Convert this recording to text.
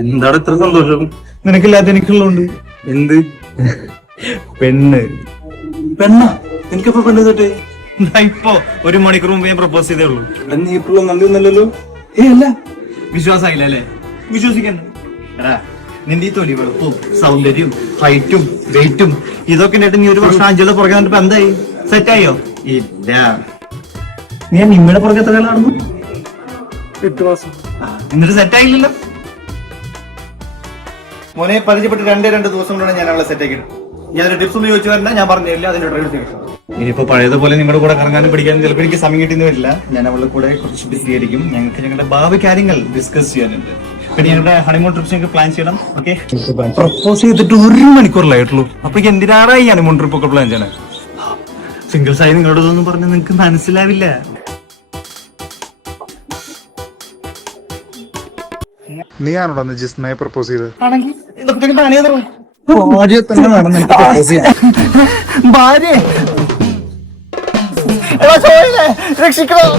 എന്താണ് ഇത്ര സന്തോഷം? നിനക്കില്ലാത്ത എനിക്കുള്ളതുണ്ട്. എന്ത് പെണ്ണ്. പെണ്ണ? എനിക്കപ്പോ പെണ്ണ് തൊട്ടേ ഇപ്പൊ 1 മണിക്കൂർ മുമ്പ് ഞാൻ പ്രപ്പോസ് ചെയ്തേ ഉള്ളൂ. നീ ഇപ്പോഴും നന്ദിയൊന്നല്ലോ. അല്ല, വിശ്വാസമായില്ല അല്ലേ? വിശ്വസിക്കണ്ട. എടാ, നിന്റെ ഈ തൊലി വെളുപ്പും സൗന്ദര്യവും ഹൈറ്റും വെയിറ്റും ഇതൊക്കെ ഉണ്ടായിട്ട് നീ ഒരു വർഷം അഞ്ചുള്ള പുറകെ വന്നിട്ട് എന്തായി? സെറ്റായോ? ഇല്ല. നീ നിമ്മയുടെ പുറകെ എത്ര കാലം? 8 മാസം. എന്നിട്ട് സെറ്റായില്ലല്ലോ. മോനെ പരിചയപ്പെട്ട് 2 ദിവസം കൊണ്ടാണ് ഞാൻ അവളെ സെറ്റാക്കിയത്. ഞാനൊരു ടിപ്സ് ഒന്നും ചോദിച്ചു വരണ്ട, ഞാൻ പറഞ്ഞില്ല. അതിന്റെ ഡ്രൈവ് ഇനിയിപ്പോ പഴയതുപോലെ നിങ്ങളുടെ കൂടെ കറങ്ങാനും പിടിക്കാനും ചിലപ്പോൾ എനിക്ക് സമയം കിട്ടിയെന്ന് വരില്ല. ഞാൻ അവളുടെ കൂടെ കുറച്ച് ബിസി ആയിരിക്കും. ഞങ്ങൾക്ക് ഞങ്ങളുടെ ഭാവി കാര്യങ്ങൾ ഡിസ്കസ് ചെയ്യാനുണ്ട്. പിന്നെ ഞങ്ങളുടെ ഹണിമൂൺ ട്രിപ്സ് ഞങ്ങൾക്ക് പ്ലാൻ ചെയ്യണം. ഓക്കെ, പ്രപ്പോസ് ചെയ്തിട്ട് 1 മണിക്കൂറിലായിട്ടുള്ളൂ. അപ്പൊ എന്തിനാണ് ഈ ഹണിമൂൺ ട്രിപ്പ് ഒക്കെ പ്ലാൻ ചെയ്യണേ? സിംഗിൾസ് ആയി നിങ്ങളോടൊന്നും പറഞ്ഞാൽ നിങ്ങൾക്ക് മനസ്സിലാവില്ല. നീയാണോ ജിസ്മയെ പ്രപ്പോസ് ചെയ്തത്? ആണെങ്കിൽ ഇതൊക്കെ ഭാര്യ തന്നെ വേണം പ്രപ്പോസ് ചെയ്യാൻ. ഭാര്യ രക്ഷിക്കണം.